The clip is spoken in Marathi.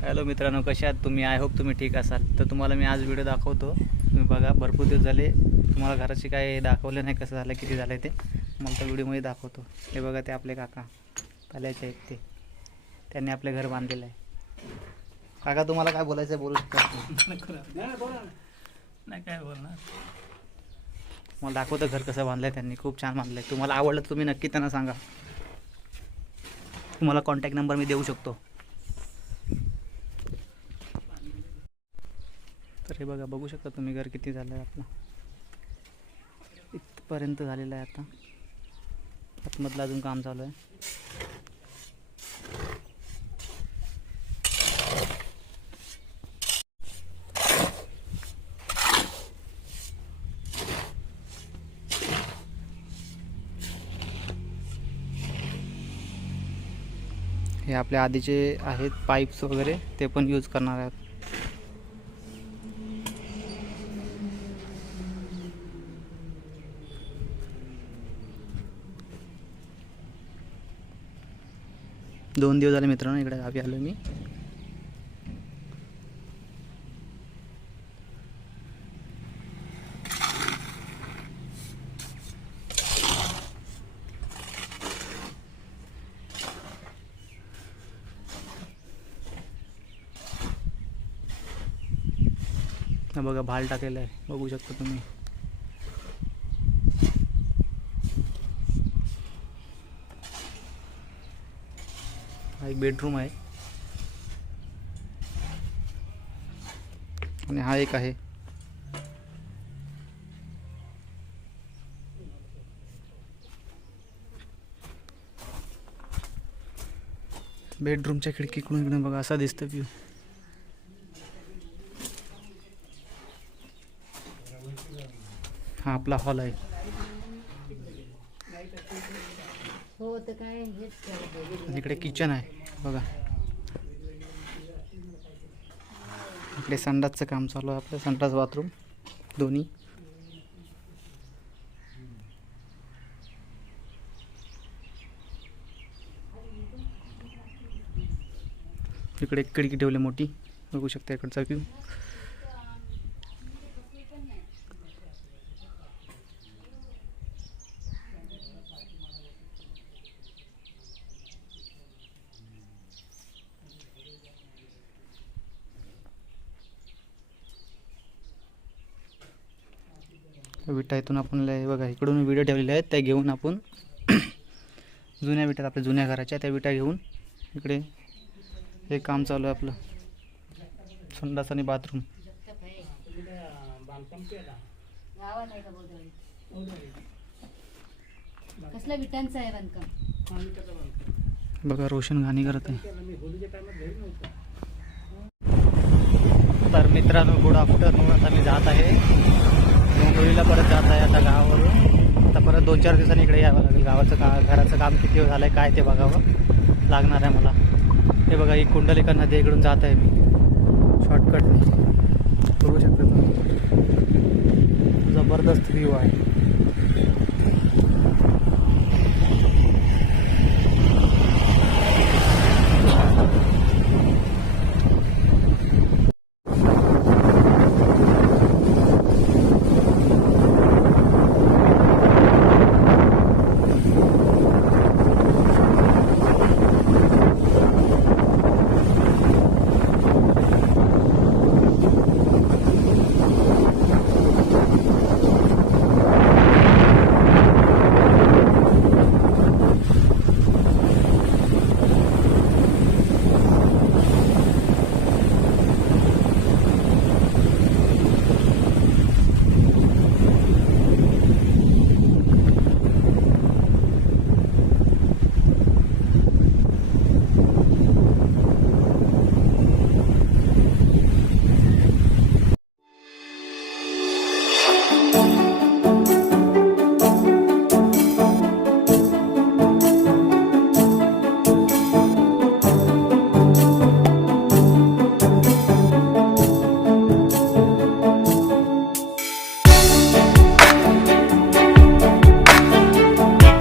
हॅलो मित्रांनो कसे आहात तुम्ही? आय होप तुम्ही ठीक असाल. तर तुम्हाला मी आज व्हिडिओ दाखवतो. तुम्ही बघा भरपूर दिवस झाले तुम्हाला घराची काय दाखवलं नाही कसं झालं किती झालं ते. मला तर व्हिडिओमध्ये दाखवतो. हे बघा ते आपले काका पाल्याचे आहेत ते. त्यांनी आपले घर बांधलेलं आहे. काका तुम्हाला काय बोलायचं आहे बोलू शकता? नाही काय बोलणार. मला दाखवतं घर कसं बांधलं आहे त्यांनी. खूप छान बांधलं आहे तुम्हाला आवडलं तुम्ही नक्की त्यांना सांगा. तुम्हाला कॉन्टॅक्ट नंबर मी देऊ शकतो. हे बघा बघू शकता तुम्ही घर किती झालं आहे आपलं. इथपर्यंत झालेलं आहे आता. आतमधलं अजून काम चालू आहे. हे आपल्या आधीचे आहेत पाईप्स वगैरे ते पण यूज करणार आहेत. दोन दिवस झाले मित्रांनो इकडे गावी आलो मी. बघा भाल टाकलेला आहे. बघू शकता तुम्ही. हा एक बेडरूम आहे. आणि हा एक आहे. बेडरूमच्या खिडकीकडून इकडून बघा असा दिसतं व्ह्यू हा आपला हॉल आहे. हो तर काय हेच आणि इकडे किचन आहे बघा. इकडे संडासचं काम चालू आहे आपलं संडास बाथरूम दोन्ही. इकडे एक खिडकी ठेवली मोठी बघू शकता इकडचा व्ह्यू विटा इथून आपण लय- बघा इकडून व्हिडिओ ठेवलेले आहेत त्या घेऊन आपण जुन्या विटात आपल्या जुन्या घराच्या त्या विटा घेऊन इकडे हे काम चालू आहे आपलं. संडास आणि बाथरूम. कसल्या विटांचं आहे बांधकाम? बघा रोशन गाणी करत आहे. तर मित्रांनो गुड आफ्टरनून आता मी जात आहे. डोंबिवलीला परत जात आहे आता गावावरून. आता परत दोन चार दिवसांनी इकडे यावं लागेल. गावाचं का घराचं काम किती झालं आहे काय ते बघावं लागणार आहे मला. हे बघा ही कुंडलिका नदी इकडून जात आहे मी. शॉर्टकटने बघू शकता जबरदस्त व्ह्यू आहे.